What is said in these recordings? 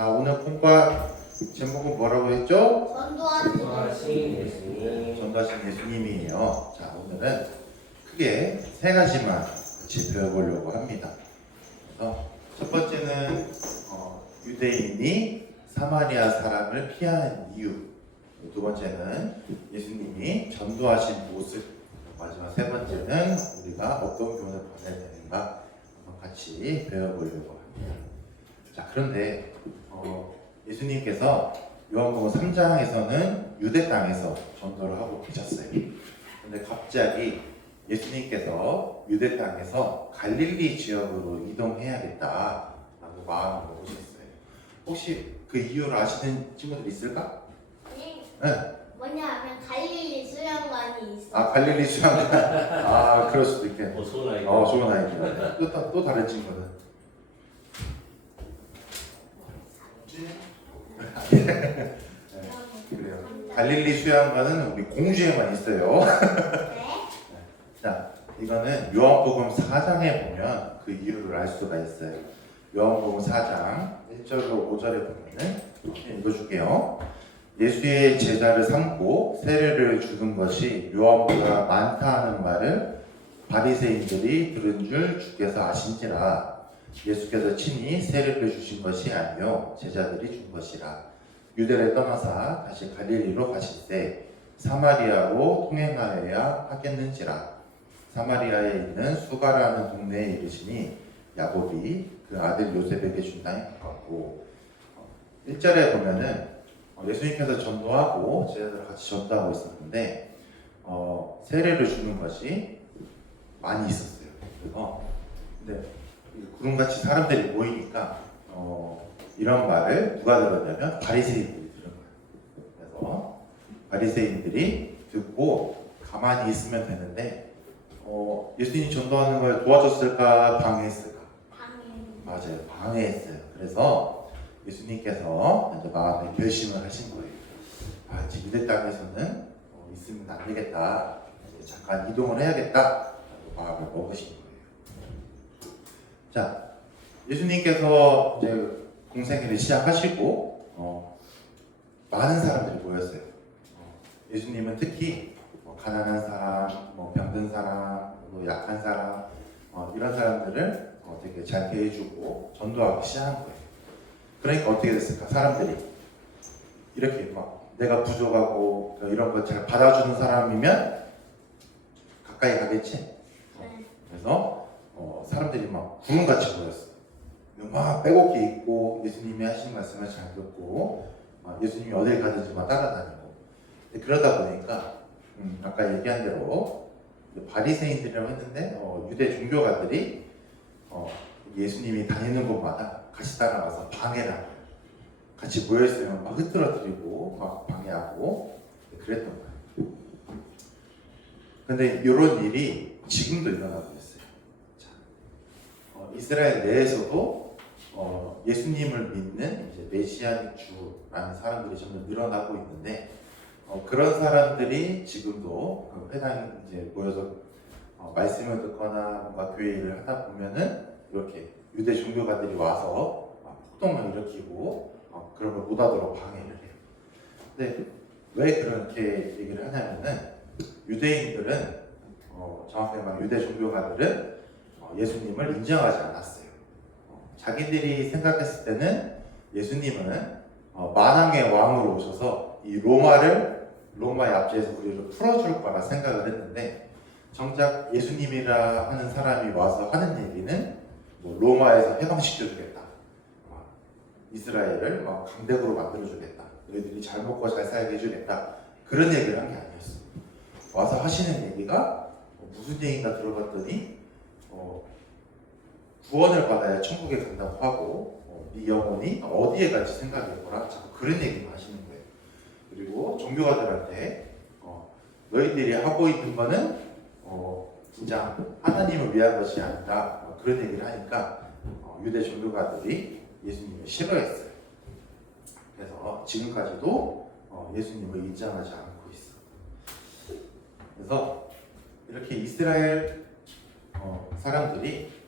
자, 오늘 공과 제목은 뭐라고 했죠? 전도하신 예수님. 전도하신 예수님이에요. 자, 오늘은 크게 세 가지만 같이 배워보려고 합니다. 그래서 첫 번째는 유대인이 사마리아 사람을 피하는 이유. 두 번째는 예수님이 전도하신 모습. 마지막 세 번째는 우리가 어떤 교훈을 받아야 되는가 한번 같이 배워보려고 합니다. 자, 그런데 예수님께서 요한복음 3장에서는 유대 땅에서 전도를 하고 계셨어요. 그런데 갑자기 예수님께서 유대 땅에서 갈릴리 지역으로 이동해야겠다라고 마음을 먹으셨어요. 혹시 그 이유를 아시는 친구들 있을까? 네. 뭐냐면 갈릴리 수영관이 있어. 아, 갈릴리 수영관. 아, 그럴 수도 있겠네. 좋은 아이디어. 좋은 아이디어. 또 다른 친구는? 네, 그래요. 갈릴리 수양관은 우리 공주에만 있어요. 네. 자, 이거는 요한복음 4장에 보면 그 이유를 알 수가 있어요. 요한복음 4장 1절로 5절에 보면은 이렇게 읽어줄게요. 예수의 제자를 삼고 세례를 주는 것이 요한보다 많다 하는 말을 바리새인들이 들은 줄 주께서 아신지라. 예수께서 친히 세례를 주신 것이 아니요 제자들이 준 것이라. 유대를 떠나사 다시 갈릴리로 가실 때 사마리아로 통행하여야 하겠는지라. 사마리아에 있는 수가라는 동네에 이르시니 야곱이 그 아들 요셉에게 준 땅이 가깝고. 1절에 보면은 예수님께서 전도하고 제자들 같이 전도하고 있었는데 세례를 주는 것이 많이 있었어요. 그래서 근데 구름같이 사람들이 모이니까 이런 말을 누가 들었냐면 바리새인들이 들은 거예요. 그래서 바리새인들이 듣고 가만히 있으면 되는데 예수님이 전도하는 걸 도와줬을까 방해했을까? 맞아요, 방해했어요. 그래서 예수님께서 이제 마음에 결심을 하신 거예요. 아, 지금 유대 땅에서는 있으면 안 되겠다. 잠깐 이동을 해야겠다. 마음을 먹으신 거예요. 자, 예수님께서 이제 공생애를 시작하시고 많은 사람들이 모였어요. 예수님은 특히 가난한 사람, 병든 사람, 약한 사람 이런 사람들을 되게 잘 대해주고 전도하기 시작한 거예요. 그러니까 어떻게 됐을까? 사람들이 이렇게 막 내가 부족하고 이런 걸 잘 받아주는 사람이면 가까이 가겠지. 그래서 사람들이 막 구름같이 모였어. 막 빼곡히 있고 예수님이 하신 말씀을 잘 듣고 예수님이 어딜 가든지 막 따라다니고. 그러다 보니까 아까 얘기한 대로 바리새인들이라고 했는데 유대 종교가들이 예수님이 다니는 곳마다 같이 따라가서 방해를 하고 같이 모여있으면 막 흐트러뜨리고 막 방해하고 그랬던 거예요. 근데 이런 일이 지금도 일어나고 있어요. 자, 이스라엘 내에서도 예수님을 믿는 이제 메시아닉 주라는 사람들이 점점 늘어나고 있는데 그런 사람들이 지금도 그 회당 이제 모여서 말씀을 듣거나 뭔가 교회 일을 하다 보면은 이렇게 유대 종교가들이 와서 폭동을 일으키고 그런 걸 못하도록 방해를 해요. 근데 왜 그렇게 얘기를 하냐면은 유대인들은 정확하게 말하면 유대 종교가들은 예수님을 인정하지 않았어요. 자기들이 생각했을 때는 예수님은 만왕의 왕으로 오셔서 이 로마의 압제에서 우리를 풀어줄 거라 생각을 했는데 정작 예수님이라 하는 사람이 와서 하는 얘기는 로마에서 해방시켜주겠다. 이스라엘을 강대국으로 만들어주겠다. 너희들이 잘 먹고 잘 살게 해주겠다. 그런 얘기를 한 게 아니었어. 와서 하시는 얘기가 무슨 얘기인가 들어봤더니 구원을 받아야 천국에 간다고 하고 네 영혼이 어디에 갈지 생각해보라. 자꾸 그런 얘기만 하시는 거예요. 그리고 종교가들한테 너희들이 하고 있는 거는 진짜 하나님을 위한 것이 아니다. 그런 얘기를 하니까 유대 종교가들이 예수님을 싫어했어요. 그래서 지금까지도 예수님을 인정하지 않고 있어. 그래서 이렇게 이스라엘 사람들이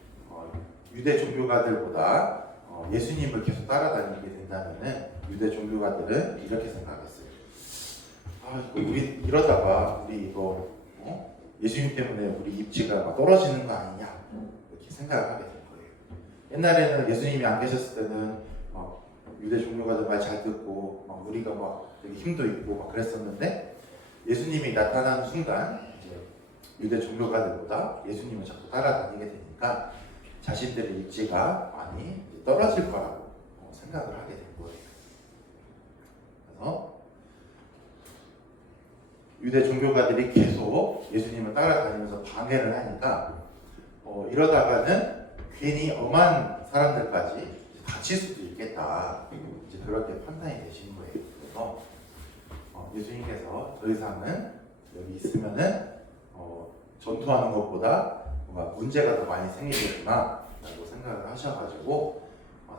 유대 종교가들보다 예수님을 계속 따라다니게 된다면은 유대 종교가들은 이렇게 생각했어요. 우리 이러다가 우리 이거 예수님 때문에 우리 입지가 막 떨어지는 거 아니냐 이렇게 생각을 하게 된 거예요. 옛날에는 예수님이 안 계셨을 때는 막 유대 종교가들 말 잘 듣고 막 우리가 막 되게 힘도 있고 막 그랬었는데 예수님이 나타나는 순간 이제 유대 종교가들보다 예수님을 자꾸 따라다니게 되니까 자신들의 입지가 많이 떨어질 거라고 생각을 하게 된 거예요. 그래서 유대 종교가들이 계속 예수님을 따라다니면서 방해를 하니까 이러다가는 괜히 엄한 사람들까지 다칠 수도 있겠다. 이제 그렇게 판단이 되신 거예요. 그래서 예수님께서 더 이상은 여기 있으면은 전투하는 것보다 뭔가 문제가 더 많이 생기겠구나 라고 생각을 하셔가지고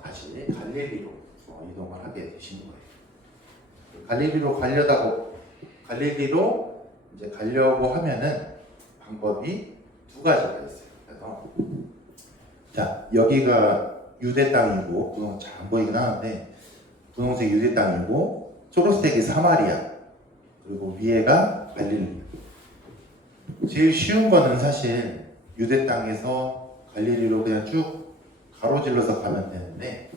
다시 갈릴리로 이동을 하게 되신 거예요. 갈릴리로 이제 가려고 하면은 방법이 두 가지가 있어요. 그래서 자, 여기가 유대 땅이고 분홍 잘 안 보이긴 하는데 분홍색 유대 땅이고 초록색이 사마리아 그리고 위에가 갈릴리. 제일 쉬운 거는 사실 유대 땅에서 갈릴리로 그냥 쭉 가로질러서 가면 되는데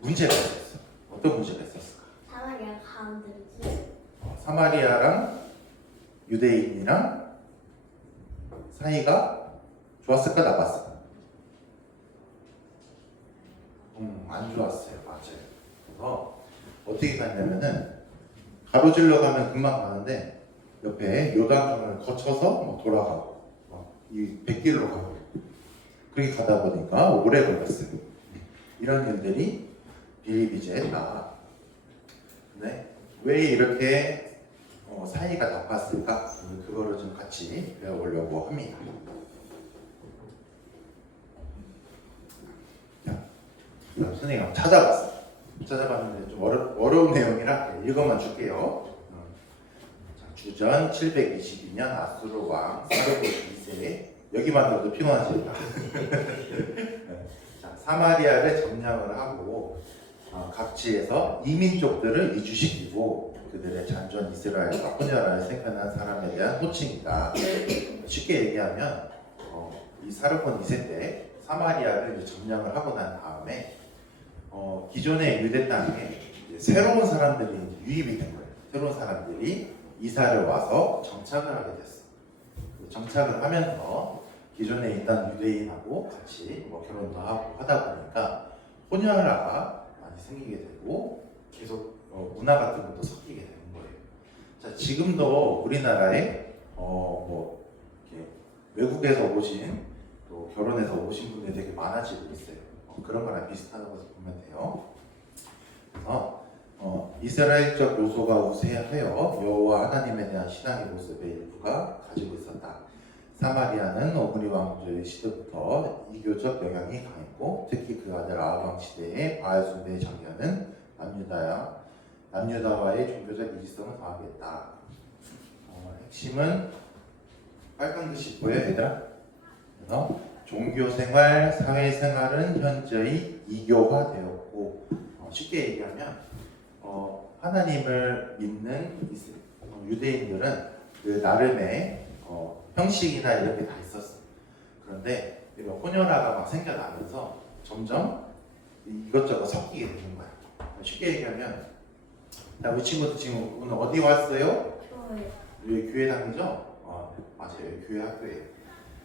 문제가 있었어. 어떤 문제가 있었을까? 사마리아 가운데로 있어요. 사마리아랑 유대인이랑 사이가 좋았을까 나빴을까? 안 좋았어요. 맞아요. 그래서 어떻게 갔냐면은 가로질러 가면 금방 가는데 옆에 요단강을 거쳐서 막 돌아가고 이 백길로 가고 그렇게 가다 보니까 오래 걸렸어요. 이런 일들이 비일비재했다. 네, 왜 이렇게 사이가 나빴을까? 그거를 좀 같이 배워보려고 합니다. 자, 선생님이 한번 찾아봤는데 좀 어려운 내용이라 읽어만 줄게요. 자, 주전 722년 아수르 왕 사르고 2세 여기만 들어도 피곤하지. 자, 사마리아를 점령을 하고 각지에서 이민족들을 이주시키고 그들의 잔존 이스라엘과 혼혈하여 생겨난 사람에 대한 호칭이다. 쉽게 얘기하면 이 사르곤 2세 때 사마리아를 이제 점령을 하고 난 다음에 기존의 유대 땅에 이제 새로운 사람들이 유입이 된 거예요. 새로운 사람들이 이사를 와서 정착을 하게 됐어. 정착을 하면서 기존에 있던 유대인하고 같이 결혼도 하고 하다 보니까 혼혈아가 많이 생기게 되고 계속 문화 같은 것도 섞이게 되는 거예요. 자, 지금도 우리나라에 이렇게 외국에서 오신 또 결혼해서 오신 분들이 되게 많아지고 있어요. 그런 거랑 비슷하다고 보면 돼요. 그래서 이스라엘적 요소가 우세하여 여호와 하나님에 대한 신앙의 모습의 일부가 가지고 있었다. 사마리아는 오므리 왕조의 시대부터 이교적 영향이 강했고 특히 그 아들 아합 왕 시대의 바알 숭배의 장면은 남유다와의 종교적 일치성을 더하겠다. 핵심은 빨간 글씨 보여요, 얘들아? 그래서 종교생활, 사회생활은 현저히 이교화되었고 쉽게 얘기하면 하나님을 믿는 유대인들은 그 나름의 형식이나 이런 게 다 있었어. 그런데 혼혈아가 막 생겨나면서 점점 이것저것 섞이게 되는 거야. 쉽게 얘기하면 자, 우리 친구들 지금 오늘 어디 왔어요? 여기 교회 다니죠? 맞아요. 여기 교회 학교예요.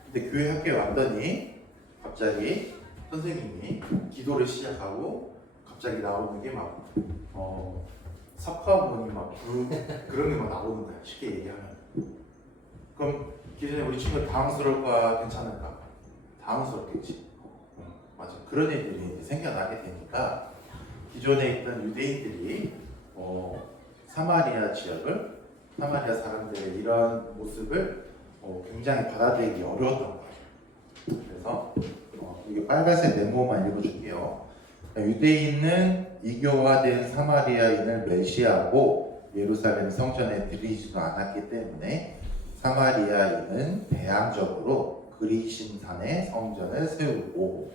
근데 교회 학교에 왔더니 갑자기 선생님이 기도를 시작하고 갑자기 나오는 게 막 석가모니 막 그런 게 막 나오는 거야. 쉽게 얘기하면. 그럼 기존에 우리 친구 당황스러울까 괜찮을까? 당황스럽겠지. 맞아. 그런 일들이 생겨나게 되니까 기존에 있던 유대인들이 사마리아 지역을 사마리아 사람들의 이런 모습을 굉장히 받아들이기 어려웠던 거예요. 그래서 이게 빨간색 네모만 읽어줄게요. 유대인은 이교화된 사마리아인을 멸시하고 예루살렘 성전에 들이지도 않았기 때문에 사마리아인은 대항적으로 그리심산에 성전을 세우고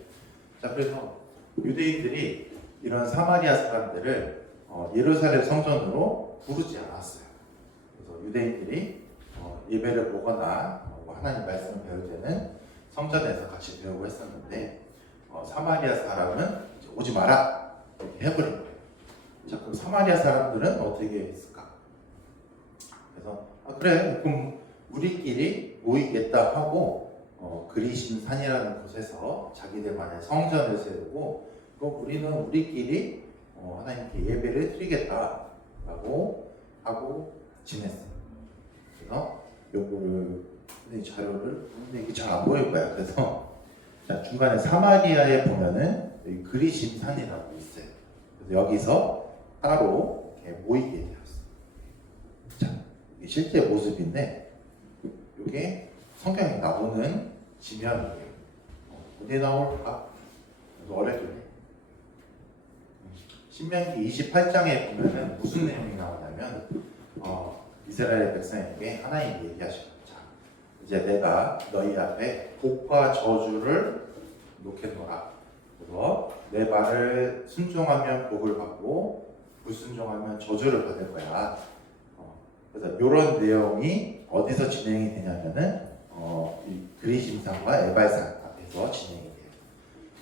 자 그래서 유대인들이 이런 사마리아 사람들을 예루살렘 성전으로 부르지 않았어요. 그래서 유대인들이 예배를 보거나 하나님 말씀을 배울 때는 성전에서 같이 배우고 했었는데 사마리아 사람은 이제 오지 마라 이렇게 해버린 거예요. 자, 그럼 사마리아 사람들은 어떻게 했을까? 그래서 그래 그럼 우리끼리 모이겠다 하고 그리심 산이라는 곳에서 자기들만의 성전을 세우고 우리는 우리끼리 하나님께 예배를 드리겠다라고 하고 지냈어요. 그래서 요거를 이 자료를 근데 이게 잘 안 보일 거야. 그래서 자, 중간에 사마리아에 보면은 여기 그리심 산이라고 있어요. 그래서 여기서 따로 이렇게 모이게 되었어요. 자, 이게 실제 모습인데 이게 성경에 나오는 지면이에요. 어디에 나올까? 어렵네. 신명기 28장에 보면은 무슨 내용이 나오냐면 이스라엘 백성에게 하나님이 얘기하시죠. 자, 이제 내가 너희 앞에 복과 저주를 놓겠노라. 그래서 내 말을 순종하면 복을 받고 불순종하면 저주를 받을 거야. 그래서 이런 내용이 어디서 진행이 되냐면은 이 그리심산과 에발산 앞에서 진행이 돼요.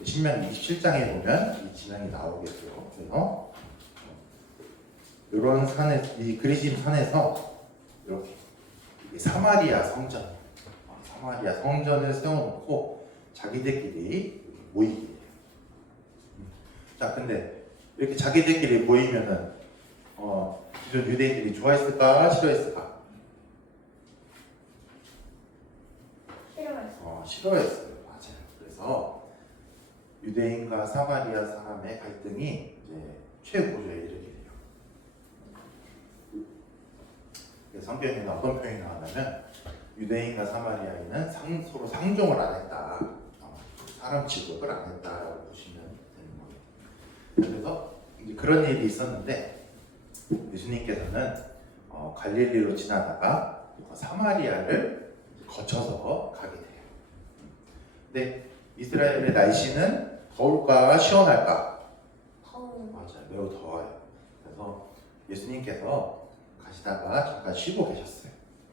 신명기 27장에 보면 이 진행이 나오겠죠. 그래서 이런 산에 이 그리심 산에서 이렇게 사마리아 성전을 세워놓고 자기들끼리 이렇게 모이게 돼요. 자, 근데 이렇게 자기들끼리 모이면은 기존 유대인들이 좋아했을까 싫어했을까? 싫어했어. 싫어했어요. 맞아요. 그래서 유대인과 사마리아 사람의 갈등이 이제 최고조에 이르게 돼요. 성경에는 어떤 표현이 나오냐면 유대인과 사마리아인은 서로 상종을 안 했다. 사람 취급을 안 했다라고 보시면 되는 거예요. 그래서 이제 그런 일이 있었는데 예수님께서는 갈릴리로 지나다가 사마리아를 거쳐서 가게 돼요. 근데 이스라엘의 날씨는 더울까 시원할까? 더운. 맞아요. 매우 더워요. 그래서 예수님께서 가시다가 잠깐 쉬고 계셨어요.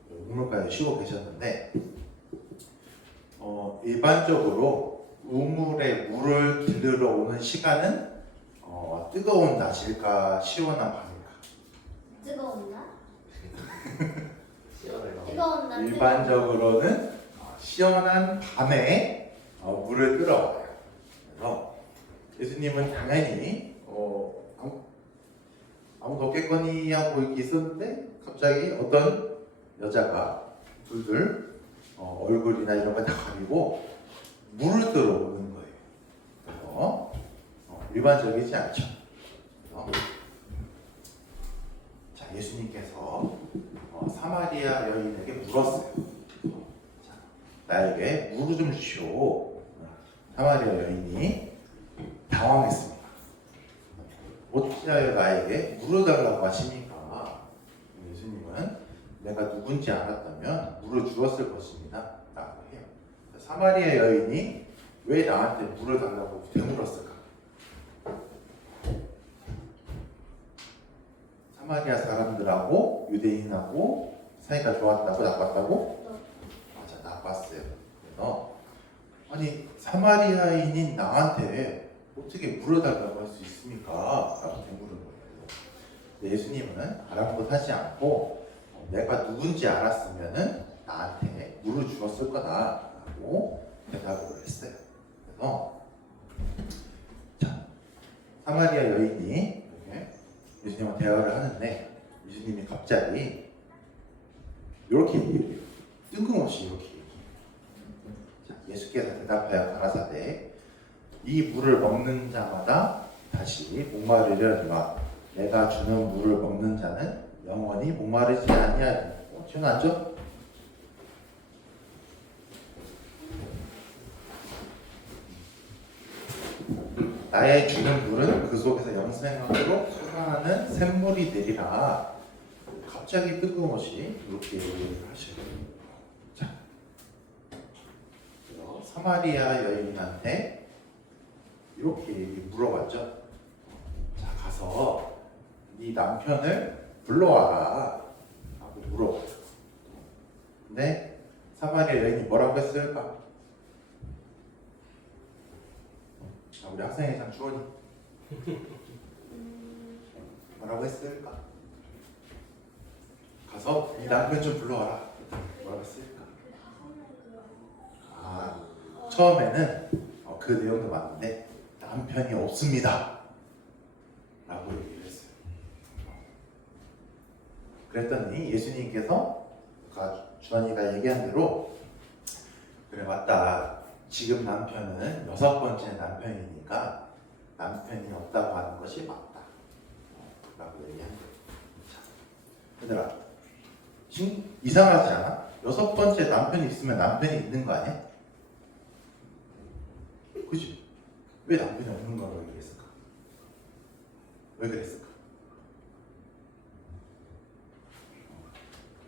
우물가에 쉬고 계셨는데 일반적으로 우물에 물을 길르러 오는 시간은 뜨거운 낮일까 시원한 밤일까? 뜨거운 날? 시원해요. 뜨거운 날. 일반적으로는 시원한 밤에 물을 끌어와요. 그래서 예수님은 당연히 아무도 없겠거니 하고 이렇게 있었는데 갑자기 어떤 여자가 둘 얼굴이나 이런 거 다 가리고 물을 들어오는 거예요. 그래서 일반적이지 않죠. 그래서 자, 예수님께서 사마리아 여인에게 물었어요. 자, 나에게 물을 좀 주시오. 사마리아 여인이 당황했습니다. 어찌하여 나에게 물을 달라고 하십니까? 예수님은 내가 누군지 알았다면 물을 주었을 것입니다. 라고 해요. 사마리아 여인이 왜 나한테 물을 달라고 되물었을까? 사마리아 사람들하고 유대인하고 사이가 좋았다고 나빴다고? 맞아, 나빴어요. 그래서 아니 사마리아인인 나한테 어떻게 물어달라고 할 수 있습니까? 라고 되물은 거예요. 근데 예수님은 아랑곳하지 않고 내가 누군지 알았으면은 나한테 물을 주었을 거다라고 대답을 했어요. 그래서 자, 사마리아 여인이 이렇게 예수님과 대화를 하는데 예수님이 갑자기 이렇게 얘기해요. 뜬금없이 이렇게 얘기해요. 자, 예수께서 대답하여 가라사대 이 물을 먹는 자마다 다시 목마르려니와 내가 주는 물을 먹는 자는 영원히 목마르지 아니하리니. 지금 앉아? 나의 주는 물은 그 속에서 영생하도록 솟아나는 샘물이 되리라. 갑자기 뜬금없이 이렇게 얘기를 하셔요. 자, 사마리아 여인한테 이렇게 물어봤죠. 자, 가서 네 남편을 불러와라 하고 물어봤어요. 근데 사마리아 여인이 뭐라고 했을까? 자, 우리 학생회장 주원이 뭐라고 했을까? 가서 네 남편 좀 불러와라. 뭐라고 했을까? 아, 처음에는 그 내용도 맞는데 남편이 없습니다 라고 얘기를 했어요. 그랬더니 예수님께서 아까 주원이가 얘기한 대로 그래 맞다. 지금 남편은 6번째 남편이니까 남편이 없다고 하는 것이 맞다 라고 얘기한 거예요. 자, 얘들아 지금 이상하지 않아? 6번째 남편이 있으면 남편이 있는 거 아니야? 그치? 왜 남편이 없는 거라고 얘기했을까? 왜 그랬을까?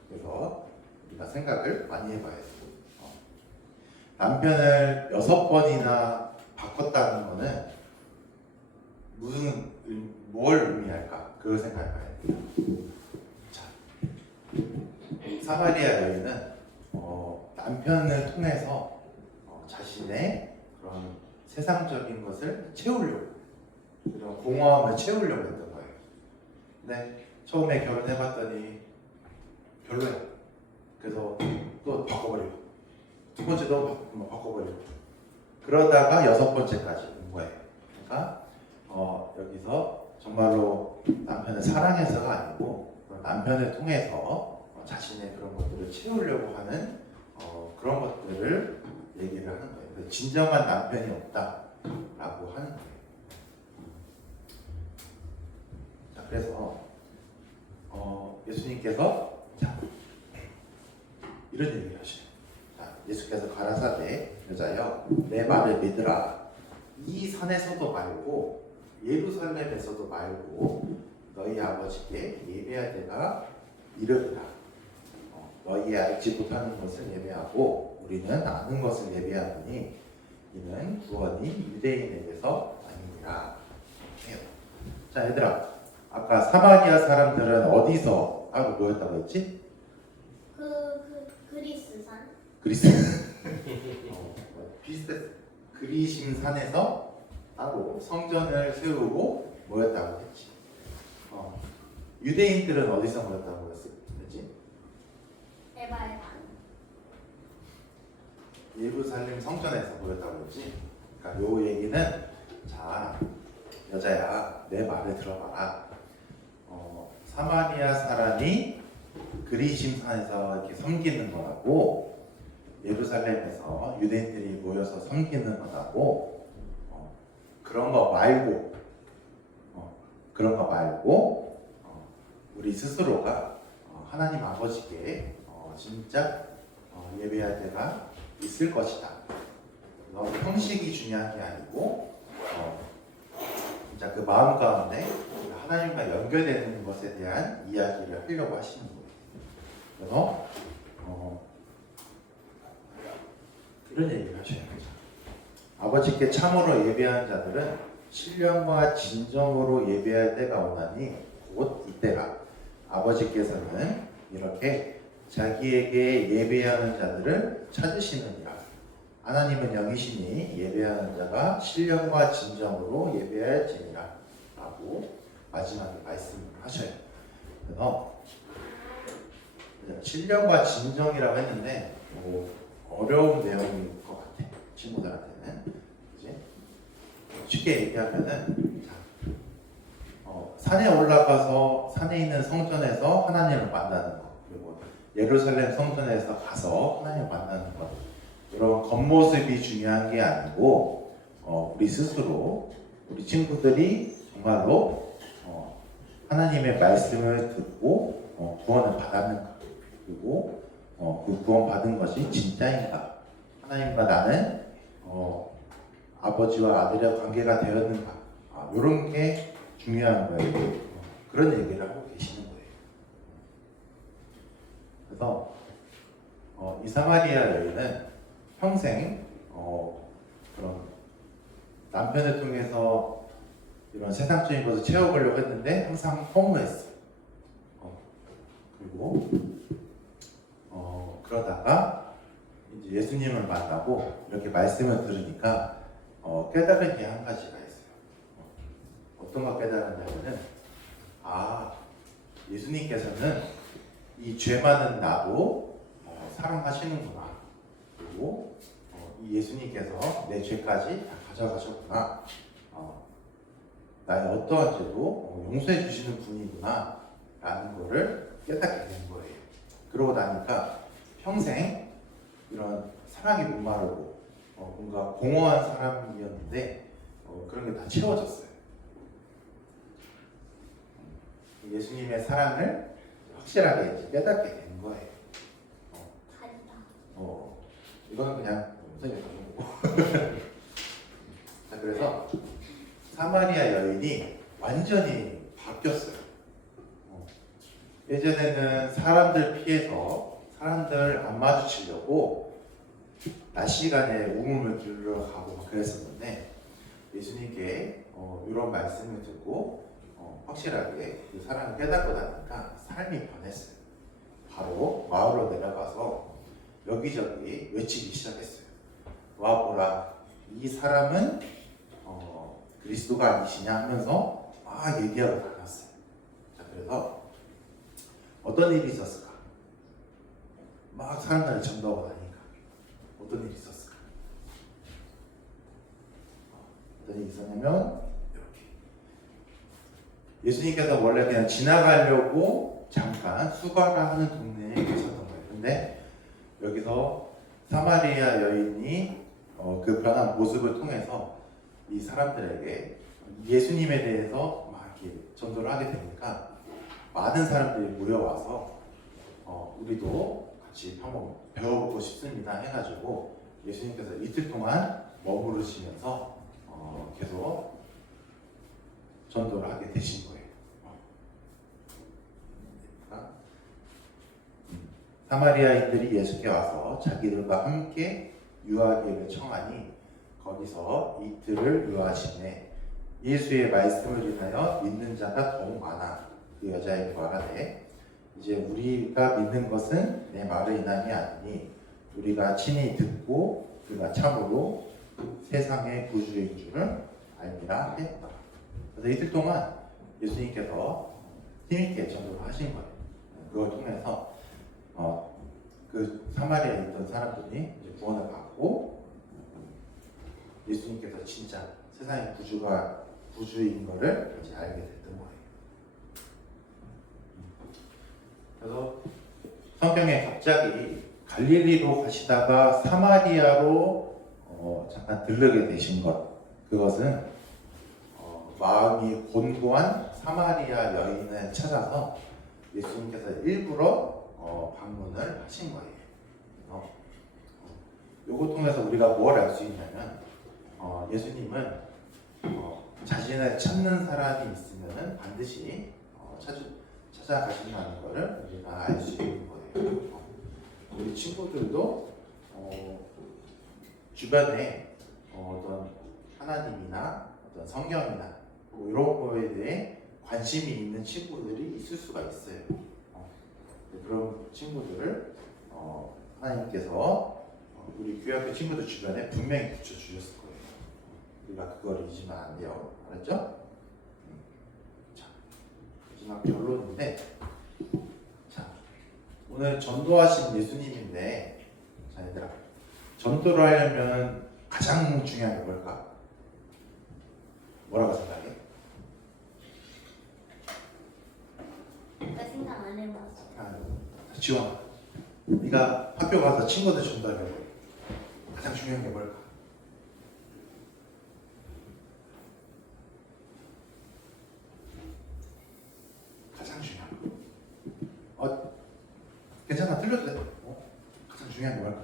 그래서 우리가 생각을 많이 해봐야 돼. 남편을 6번이나 바꿨다는 거는 뭘 의미할까? 그걸 생각해봐야 돼. 자, 사마리아 여인은 남편을 통해서 자신의 그런 세상적인 것을 채우려고, 그런 공허함을 채우려고 했던 거예요. 근데 처음에 결혼해봤더니 별로야. 그래서 또 바꿔버리고 두 번째도 바꿔버리고 그러다가 6번째까지 온 거예요. 그러니까 여기서 정말로 남편을 사랑해서가 아니고 남편을 통해서 자신의 그런 것들을 채우려고 하는 그런 것들을 얘기를 하는 거예요. 그래서 진정한 남편이 없다라고 하는 거예요. 자, 그래서 예수님께서 이런 얘기를 하셔요. 예수께서 가라사대 여자여 내 말을 믿으라. 이 산에서도 말고 예루살렘에서도 말고 너희 아버지께 예배할 때가 이르리라. 너희 알지 못하는 것을 예배하고 우리는 아는 것을 예배하노니 이는 구원이 유대인에게서 아니니라 해요. 자, 얘들아 아까 사마리아 사람들은 어디서 하고 모였다고 했지? 그리스산. 그리스 비슷했어. 그리심산에서 하고 성전을 세우고 모였다고 했지. 유대인들은 어디서 모였다고 했지? 에바의 방. 예루살렘 성전에서 모였다고 했지. 그러니까 요 얘기는 자 여자야 내 말을 들어봐라. 사마리아 사람이 그리심산에서 이렇게 섬기는 거라고 예루살렘에서 유대인들이 모여서 섬기는 거라고 그런 거 말고 우리 스스로가 하나님 아버지께 진짜 예배할 때가 있을 것이다. 너무 형식이 중요한 게 아니고 진짜 그 마음 가운데 하나님과 연결되는 것에 대한 이야기를 하려고 하시는 거예요. 그래서 이런 얘기를 하셔야 되죠. 아버지께 참으로 예배하는 자들은 신령과 진정으로 예배할 때가 오나니 곧 이때라. 아버지께서는 이렇게 자기에게 예배하는 자들을 찾으시느니라. 하나님은 영이시니 예배하는 자가 신령과 진정으로 예배할지니라 라고 마지막에 말씀을 하셔요. 그래서 신령과 진정이라고 했는데 어려운 내용일 것 같아. 친구들한테는 이제 쉽게 얘기하면은 산에 올라가서 산에 있는 성전에서 하나님을 만나는 것, 그리고 예루살렘 성전에서 가서 하나님을 만나는 것, 이런 겉모습이 중요한 게 아니고 우리 스스로 우리 친구들이 정말로 하나님의 말씀을 듣고 구원을 받았는가, 그리고 그 구원 받은 것이 진짜인가, 하나님과 나는 아버지와 아들의 관계가 되었는가, 이런 게 중요한 거예요. 그런 얘기를 하고 계시는 거예요. 그래서 이 사마리아 여인은 평생 그런 남편을 통해서 이런 세상적인 것을 채워보려고 했는데 항상 허무했어. 그리고 그러다가 이제 예수님을 만나고 이렇게 말씀을 들으니까 깨달은 게 한 가지가 있어요. 어떤 거 깨달았냐면은 예수님께서는 이 죄 많은 나도 사랑하시는구나. 그리고 이 예수님께서 내 죄까지 다 가져가셨구나. 나의 어떠한 죄도 용서해 주시는 분이구나 라는 거를 깨닫게 된 거예요. 그러고 나니까 평생 이런 사랑이 목마르고 뭔가 공허한 사람이었는데 그런 게 다 채워졌어요. 예수님의 사랑을 확실하게 이제 깨닫게 된 거예요. 다리다. 이거는 그냥 선생님이 가져온 거고. 자, 그래서 사마리아 여인이 완전히 바뀌었어요. 예전에는 사람들 피해서 사람들 안 마주치려고 낮 시간에 우물을 길러 가고 막 그랬었는데 예수님께 이런 말씀을 듣고 확실하게 그 사랑을 깨닫고 나니까 삶이 변했어요. 바로 마을로 내려가서 여기저기 외치기 시작했어요. 와 보라, 이 사람은 그리스도가 아니시냐 하면서 막 얘기하고 다녔어요. 자, 그래서 어떤 일이 있었을까? 막 사람들을 전도하고 다니니까 어떤 일이 있었을까? 어떤 일이 있었냐면 이렇게 예수님께서 원래 그냥 지나가려고 잠깐 수가라 하는 동네에 계셨던 거예요. 근데 여기서 사마리아 여인이 그 변한 모습을 통해서 이 사람들에게 예수님에 대해서 막 이렇게 전도를 하게 되니까 많은 사람들이 모여와서 우리도 같이 한번 배워보고 싶습니다 해가지고 예수님께서 이틀 동안 머무르시면서 계속 전도를 하게 되신 거예요. 사마리아인들이 예수께 와서 자기들과 함께 유하기를 청하니 거기서 이틀을 유하시매 예수의 말씀을 인하여 믿는 자가 더욱 많아. 그 여자에게 말하되 이제 우리가 믿는 것은 내 말을 인함이 아니니 우리가 친히 듣고 그가 참으로 세상의 구주인 줄을 알미라 하였다. 그래서 이틀 동안 예수님께서 힘있게 전도를 하신 거예요. 그걸 통해서 그 사마리아에 있던 사람들이 이제 구원을 받고 예수님께서 진짜 세상의 구주인 거를 이제 알게 됐던 거예요. 그래서 성경에 갑자기 갈릴리로 가시다가 사마리아로 잠깐 들르게 되신 것, 그것은 마음이 곤고한 사마리아 여인을 찾아서 예수님께서 일부러 방문을 하신 거예요. 요거 통해서 우리가 뭘 알 수 있냐면 예수님은 자신을 찾는 사람이 있으면 반드시 찾아가신다는 것을 우리가 알 수 있는 거예요. 우리 친구들도 주변에 어떤 하나님이나 어떤 성경이나 뭐 이런 거에 대해 관심이 있는 친구들이 있을 수가 있어요. 그런 친구들을 하나님께서 우리 교회학교 친구들 주변에 분명히 붙여주셨을 거예요. 우리가 그걸 잊으면 안 돼요. 알았죠? 자, 마지막 결론인데, 자, 오늘 전도하신 예수님인데, 자, 얘들아, 전도를 하려면 가장 중요한 게 뭘까? 뭐라고 생각해? 나 생각 안 해봤어. 지원아, 네가 학교 가서 친구들 전도하려고 가장 중요한 게 뭘까? 가장 중요한 거. 괜찮아, 틀려도 돼. 가장 중요한 게 뭘까?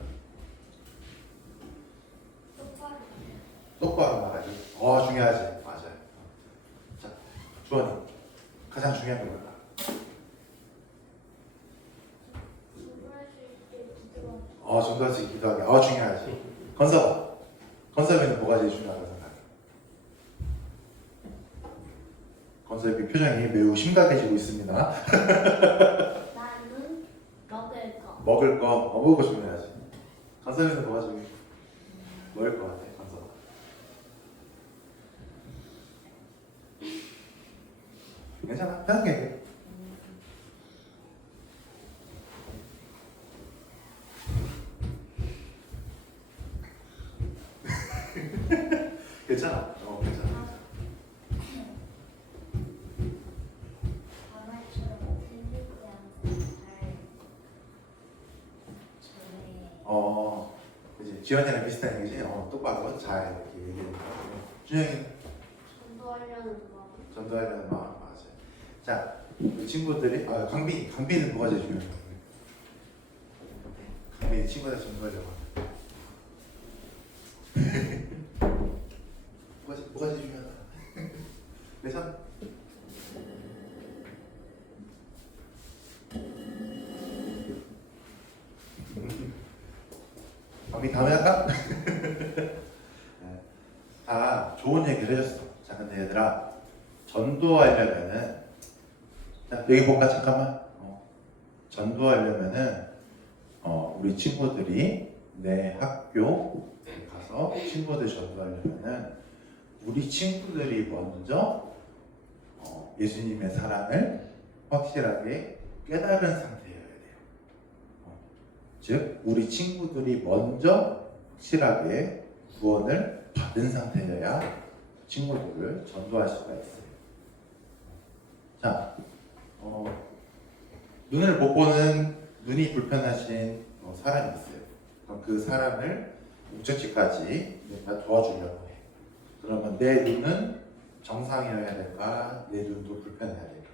똑바로 말하기. 중요하지. 맞아요. 자, 주원이, 가장 중요한 게 뭘까? 전도할 수 있기도 하게. 중요하지. 건섭이는 뭐가 제일 중요하다고 생각해? 갑자기 표정이 매우 심각해지고 있습니다. 나는 먹을 거. 먹을 거 먹고 싶네야지. 간섭이는 뭐가 좀 먹을 거 같아. 간섭. 괜찮아. 편하게 해. 괜찮아. 괜찮아. 방아처럼 들리지 않고 잘 이제 지원이랑 비슷한 얘기지. 똑바로 잘 이렇게 얘기하는 거. 준영이 전도하려는 거. 전도하려는 마음 맞아요. 자, 우리 친구들이 강빈은 뭐가 제일 중요해? 강빈이 친구들 전도하려고. 뭐가 제일 중요하다? 괜찮아? 강빈 다음에 할까? 네. 다 좋은 얘기를 해줬어. 자, 근데 얘들아, 전도하려면은, 자, 여기 볼까 잠깐만. 전도하려면은 우리 친구들이 내 학교 가서 친구들 전도하려면은 우리 친구들이 먼저 예수님의 사랑을 확실하게 깨달은 상태여야 돼요. 즉 우리 친구들이 먼저 확실하게 구원을 받은 상태여야 친구들을 전도할 수가 있어요. 자, 눈을 못 보는 눈이 불편하신 사람이 있어요. 그럼 그 사람을 목적지까지 내가 도와주려고 해. 그러면 내 눈은 정상이어야 될까? 내 눈도 불편해야 될까?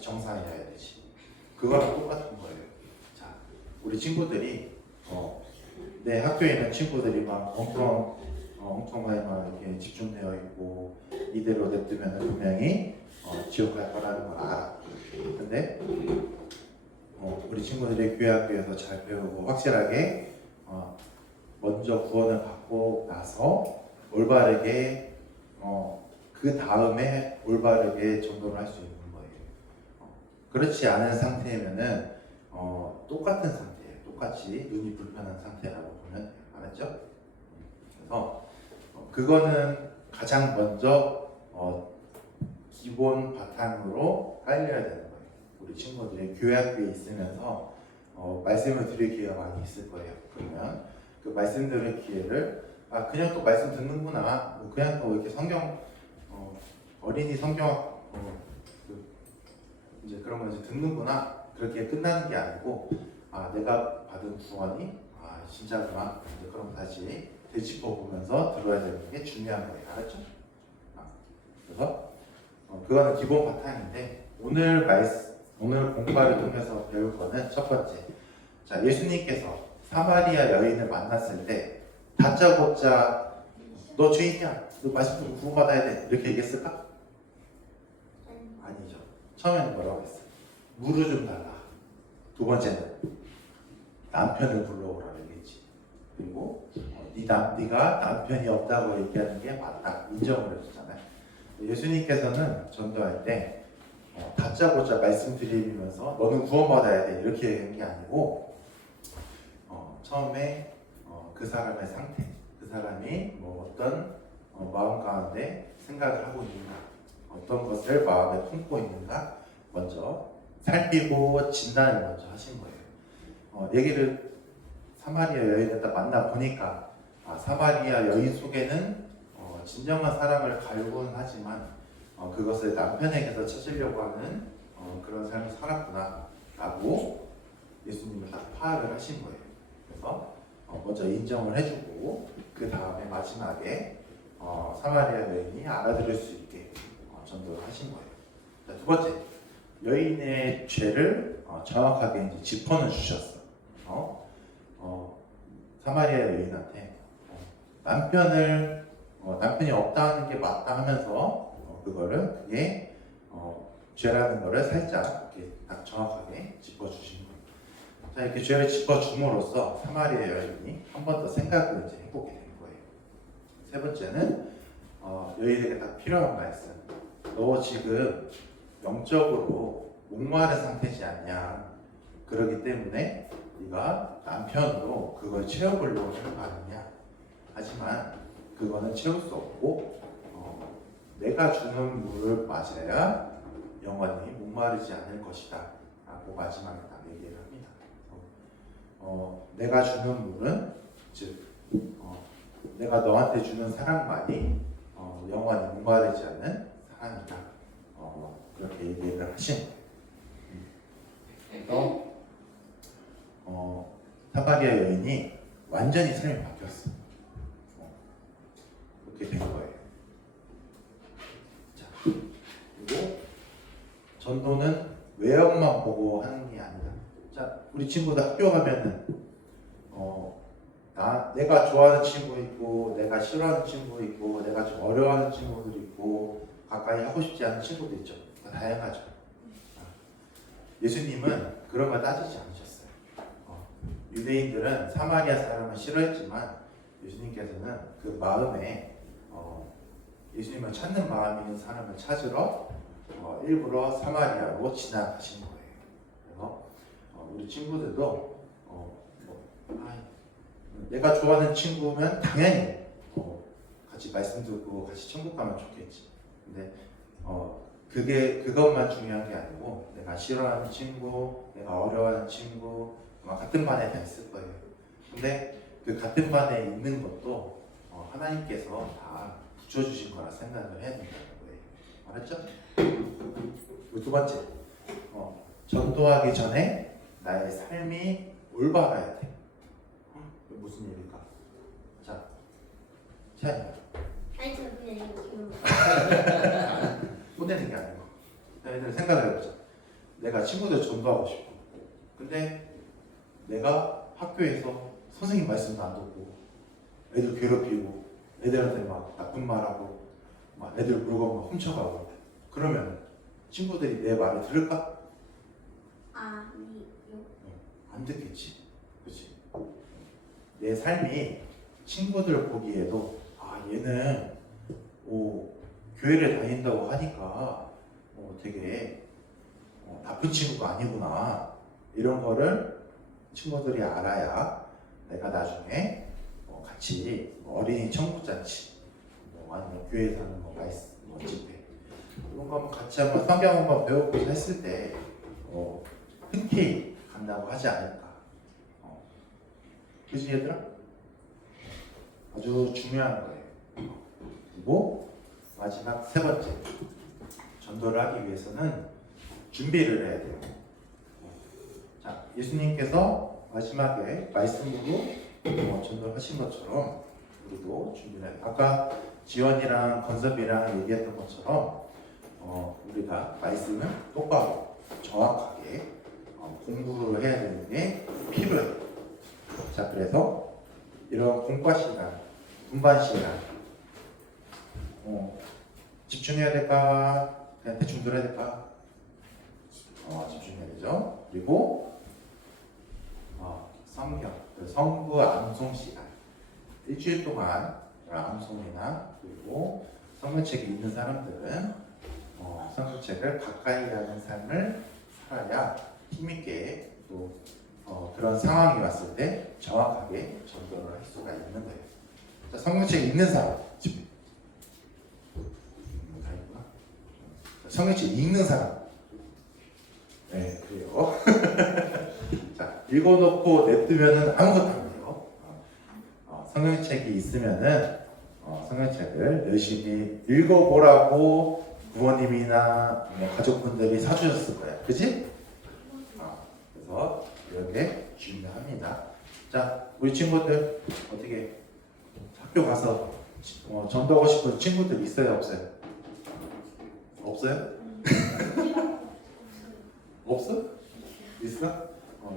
정상이어야 되지. 그거랑 똑같은 거예요. 자, 우리 친구들이 내 학교에 있는 친구들이 막 엉뚱하게 막 이렇게 집중되어 있고 이대로 냅두면 분명히 지옥 갈 거라는 걸 알아. 근데 우리 친구들이 교회 학교에서 잘 배우고 확실하게 먼저 구원을 받고 나서 올바르게 그 다음에 올바르게 전도를 할 수 있는 거예요. 그렇지 않은 상태면은 똑같은 상태예요. 똑같이 눈이 불편한 상태라고 보면 돼요. 알았죠? 그래서 그거는 가장 먼저 기본 바탕으로 깔려야 되는 거예요. 우리 친구들이 교회 학교에 있으면서 말씀을 드릴 기회가 많이 있을 거예요. 그러면 그 말씀 들을 기회를 그냥 또 말씀 듣는구나. 그냥 또 이렇게 성경 어린이 성경 이제 그런 거 이제 듣는구나. 그렇게 끝나는 게 아니고 내가 받은 구원이 진짜구나. 이제 그럼 다시 되짚어 보면서 들어야 되는 게 중요한 거예요. 알았죠? 그래서 그거는 기본 바탕인데 오늘 공부를 통해서 배울 거는 첫 번째. 자, 예수님께서 사마리아 여인을 만났을 때 다짜고짜 너 죄인이야. 너 말씀 좀 구원받아야 돼. 이렇게 얘기했을까? 아니죠. 처음에는 뭐라고 했어? 물을 좀 달라. 두 번째는 남편을 불러오라고 얘기했지. 그리고 네가 남편이 없다고 얘기하는 게 맞다. 인정을 해줬잖아요. 예수님께서는 전도할 때 다짜고짜 말씀드리면서 너는 구원받아야 돼 이렇게 얘기한 게 아니고 처음에 그 사람의 상태, 그 사람이 어떤 마음 가운데 생각을 하고 있는가, 어떤 것을 마음에 품고 있는가 먼저 살피고 진단을 먼저 하신 거예요. 얘기를 사마리아 여인을 딱 만나 보니까 사마리아 여인 속에는 진정한 사랑을 갈구는 하지만 그것을 남편에게서 찾으려고 하는 그런 삶을 살았구나 라고 예수님을 딱 파악을 하신 거예요. 그래서 먼저 인정을 해주고 그 다음에 마지막에 사마리아 여인이 알아들을 수 있게 전도를 하신 거예요. 자, 두 번째, 여인의 죄를 정확하게 이제 짚어는 주셨어. 사마리아 여인한테 남편이 없다는 게 맞다 하면서 그게 죄라는 거를 살짝 이렇게 딱 정확하게 짚어주신 거예요. 자, 이렇게 죄를 짚어줌으로써 사마리아 여인이 한 번 더 생각을 이제 해보게 된 거예요. 세 번째는 여인에게 딱 필요한 말씀. 너 지금 영적으로 목마른 상태지 않냐. 그러기 때문에 네가 남편으로 그걸 채워보려고 하는 거 아니냐. 하지만 그거는 채울 수 없고 내가 주는 물을 마셔야 영원히 목마르지 않을 것이다 라고 마지막에 딱 얘기를 합니다. 내가 주는 물은 즉 내가 너한테 주는 사랑만이 영원히 목마르지 않는 사랑이다. 그렇게 얘기를 하신 거예요. 그래서 사마리아 여인이 완전히 삶이 바뀌었어. 그렇게 된 거예요. 자, 그리고 전도는 외형만 보고 하는 게 아니다. 자, 우리 친구들 학교 가면은 내가 좋아하는 친구 있고, 내가 싫어하는 친구 있고, 내가 좀 어려워하는 친구들 있고, 가까이 하고 싶지 않은 친구도 있죠. 다양하죠. 예수님은 그런 걸 따지지 않으셨어요. 유대인들은 사마리아 사람을 싫어했지만 예수님께서는 그 마음에 예수님을 찾는 마음이 있는 사람을 찾으러 일부러 사마리아로 지나가신 거예요. 그래서 우리 친구들도 내가 좋아하는 친구면 당연히 같이 말씀 듣고 같이 천국 가면 좋겠지. 근데 그것만 중요한 게 아니고 내가 싫어하는 친구, 내가 어려워하는 친구 아마 같은 반에 다 있을 거예요. 근데 그 같은 반에 있는 것도 하나님께서 다 붙여주신 거라 생각을 해야 된다는 거예요. 알았죠? 두 번째, 전도하기 전에 나의 삶이 올바라야 돼. 무슨 일일까? 자, 차이야. 아니 저 그냥 이거 기분. 쏘내는 게 아니고 애들 생각을 해보자. 내가 친구들 전도하고 싶고 근데 내가 학교에서 선생님 말씀도 안 듣고 애들 괴롭히고 애들한테 막 나쁜 말하고 막 애들 물건 막 훔쳐가고 그러면 친구들이 내 말을 들을까? 아니요. 안 듣겠지. 그렇지? 내 삶이 친구들 보기에도 얘는 교회를 다닌다고 하니까 되게 나쁜 친구가 아니구나 이런 거를 친구들이 알아야 내가 나중에 같이 어린이 청국잔치 아니면 교회에서 하는 집회 이런 거 한번 같이 한번 성경 한번 배워보자 했을 때 흔쾌히 간다고 하지 않을까. 그지 얘들아? 아주 중요한 거예요. 그리고 마지막 세 번째, 전도를 하기 위해서는 준비를 해야 돼요. 자, 예수님께서 마지막에 말씀으로 전도하신 것처럼 우리도 준비를 해야 돼요. 아까 지원이랑 건섭이랑 얘기했던 것처럼 우리가 말씀을 똑바로 정확하게 공부를 해야 되는 게 필요해요. 자, 그래서 이런 공과 시간, 분반 시간 집중해야 될까? 그냥 대충 들어야 될까? 집중해야 되죠. 그리고 성경, 성부 암송 시간 일주일 동안 암송이나 그리고 성경책이 있는 사람들은 성경책을 가까이 가는 삶을 살아야 힘있게 또 그런 상황이 왔을 때 정확하게 전도를 할 수가 있는 거예요. 자, 성경책 읽는 사람 집회. 다 있구나. 성경책 읽는 사람. 네, 그래요. 자, 읽어놓고 냅두면은 아무것도 안 돼요. 성경책이 있으면은 성경책을 열심히 읽어보라고 부모님이나 가족분들이 사주셨을 거예요. 그지? 그래서 이렇게 중요합니다. 자, 우리 친구들 어떻게 학교 가서 전도하고 싶은 친구들 있어요, 없어요? 없어요? 없어? 있어?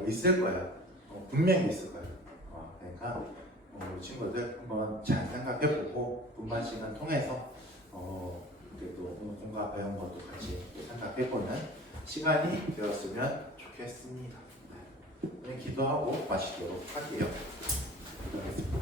있을 거야. 분명히 있을 거야. 그러니까 우리 친구들 한번 잘 생각해보고 분반 시간 통해서 그래도 오늘 공과 배운 것도 같이 생각해보는 시간이 되었으면 좋겠습니다. 네. 오늘 기도하고 마치도록 할게요. 기도하겠습니다.